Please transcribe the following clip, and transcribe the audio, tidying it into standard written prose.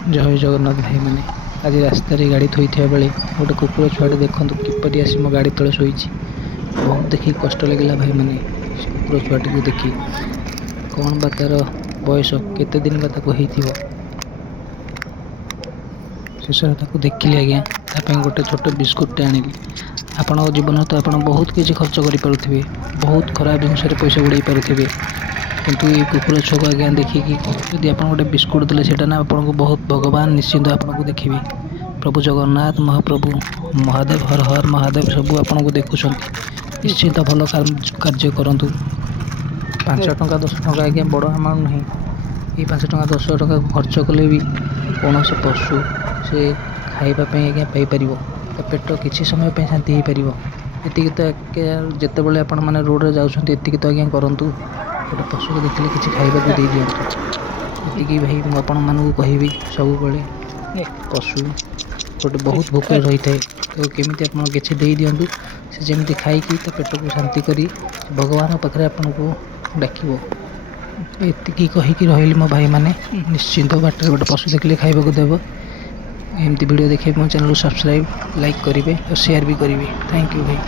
जय जगन्नाथ भाई मैंने आज रास्त गाड़ी थोड़ा बेले गोटे कुकुर छुआटे देखूँ किपरि आसी मो गाड़ी तले शोई बहुत देखिए कष्ट लगे भाई मैंने कुकुर छुआटी को देखी कौन बा तार बयस केते दिन बा शेष देखिली आज्ञा ताप गोटे छोट बिस्कुटे आनिली आपण जीवन तो आप बहुत किसी खर्च करें बहुत खराब जिनस पैसा उड़ाई पारे किंतु ये कुकुर छुआ को आज्ञा देखिकी जदि आप गोटे बिस्कुट देले सेटा ना आपको बहुत भगवान निश्चिंत आपको देखिए प्रभु जगन्नाथ महाप्रभु महादेव हर हर महादेव सबू आपन को देखुं निश्चिंत भल कार्य करूँ 5 टंका 10 टंका आज्ञा बड़ अमाउंट नहीं ये 5 टंका 10 टंका खर्च कले भी कौन से पशु से खावाई आज्ञा पाइपर पेट किसी समय शांति हो पार ये तो जिते बड़े आपण मैंने रोड रे जाऊँच ये तो आज्ञा करूँ गोटे पशु को देखिले किसी खाइबा दे दिंतु ये भाई मुझे आपण मानक कहबी सब बड़े पशु गोटे बहुत भोक रही है तो केमी आप किसी दे दिंतु से जमी खाई पेट को शांति करी भगवान पाखे आपन को डाक ये कहीकि रही मो भाई मैंने निश्चिंत बाटर गोटे पशु देखिले खाइबा को देव एमती वीडियो देखिए मो चैनल को सब्सक्राइब लाइक करेंगे और शेयर भी करेंगे। थैंक यू भाई।